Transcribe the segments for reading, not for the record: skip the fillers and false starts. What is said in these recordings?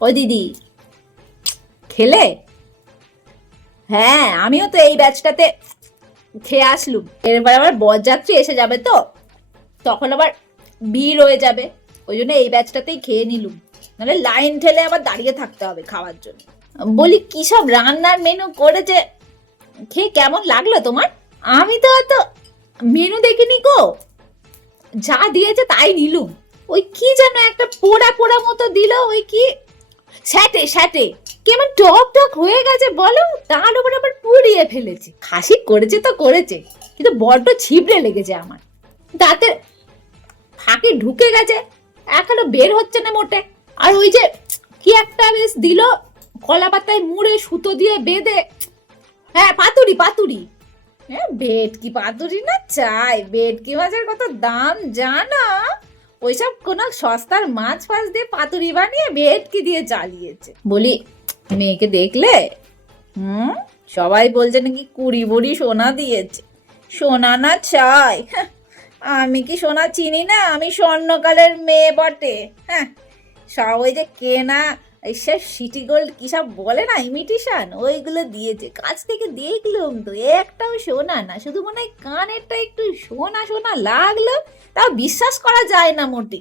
ও দিদি, খেলে? হ্যাঁ, আমিও তো এই ব্যাচটাতে খেয়ে আসলুম। এরপর আবার বরযাত্রী এসে যাবে তো, তখন আবার ভিড় হয়ে যাবে, ওই জন্য এই ব্যাচটাতেই খেয়ে নিলুম। নাহলে লাইন ঠেলে আবার দাঁড়িয়ে থাকতে হবে খাওয়ার জন্য। বলি কি সব রান্নার মেনু করেছে, খেয়ে কেমন লাগলো তোমার? আমি তো অত মেনু দেখিনি গো, যা দিয়েছে তাই নিলুম। ওই কি যেন একটা পোড়া পোড়া মতো দিল, ওই কি স্যাটে স্যাটে, কেমন টক টক হয়ে গেছে বলো, তার উপর আবার পুড়িয়ে ফেলেছে। খাসি করেছে তো করেছে, কিন্তু বড্ড ছিবড়ে লেগেছে আমার, দাঁতের ফাঁকে ঢুকে গেছে, এখনো বের হচ্ছে না মোটে। আর ওই যে কি একটা বেশ দিল, কলা পাতায় মুড়ে সুতো দিয়ে বেঁধে, হ্যাঁ পাতুরি পাতুরি, হ্যাঁ ভেটকি পাতুরি না চাই, ভেটকি মাছের কত দাম জানা, ওইসব কোন সস্তার মাছ ফাছ দিয়ে পাতুরি বানিয়ে ভেটকি দিয়ে চালিয়েছে। বলি মেয়েকে দেখলে? হুম, সবাই বলছে নাকি 20 ভরি সোনা দিয়েছে। সোনা না চাই, হ্যাঁ, আমি কি সোনা চিনি না, আমি স্বর্ণকালের মেয়ে বটে। হ্যাঁ, সব ওই যে কেনা এইসব সিটি গোল্ড কি সব বলে না, ইমিটেশন, ওইগুলো দিয়েছে। কাছ থেকে দেখলাম তো একটাও সোনা না, শুধু মনে হয় কানেরটা একটু সোনা সোনা লাগলো, তাও বিশ্বাস করা যায় না মোটে।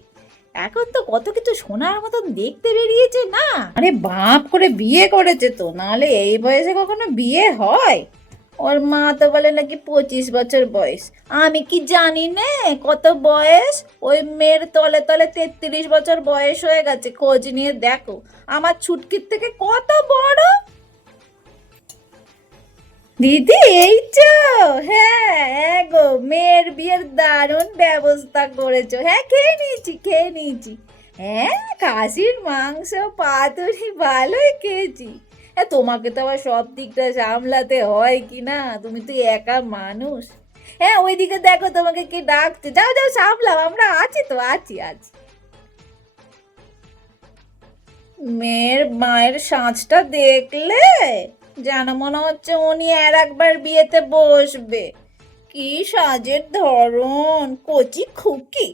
এখন তো কত কিছু সোনার মতন দেখতে বেরিয়েছে না। আরে বাপ করে বিয়ে করেছে তো, নাহলে এই বয়সে কখনো বিয়ে হয়? ওর মা তো বলে নাকি 25 বছর বয়স, আমি কি জানি নে কত বয়স। ওই মেয়ের তলে তলে 33 বছর বয়স হয়ে গেছে, খোঁজ নিয়ে দেখো, আমার ছুটকির থেকে কত বড়। দিদি এই তো, হ্যাঁ গো, মেয়ের বিয়ের দারুণ ব্যবস্থা করেছো। হ্যাঁ খেয়ে নিয়েছি খেয়ে নিয়েছি, হ্যাঁ খাসির মাংস পাতুরি ভালোই খেয়েছি। হ্যাঁ তোমাকে তো আবার সব দিকটা সামলাতে হয় কি না, তুমি তো একা মানুষ। হ্যাঁ ওইদিকে দেখো তোমাকে কি ডাকছে, যাও যাও সামলাও, আমরা আছি তো, আছি আছি। মেয়ের মায়ের সাজটা দেখলে, যেন মনে হচ্ছে উনি আর একবার বিয়েতে বসবে। কি সাজের ধরন, কচি খুকি।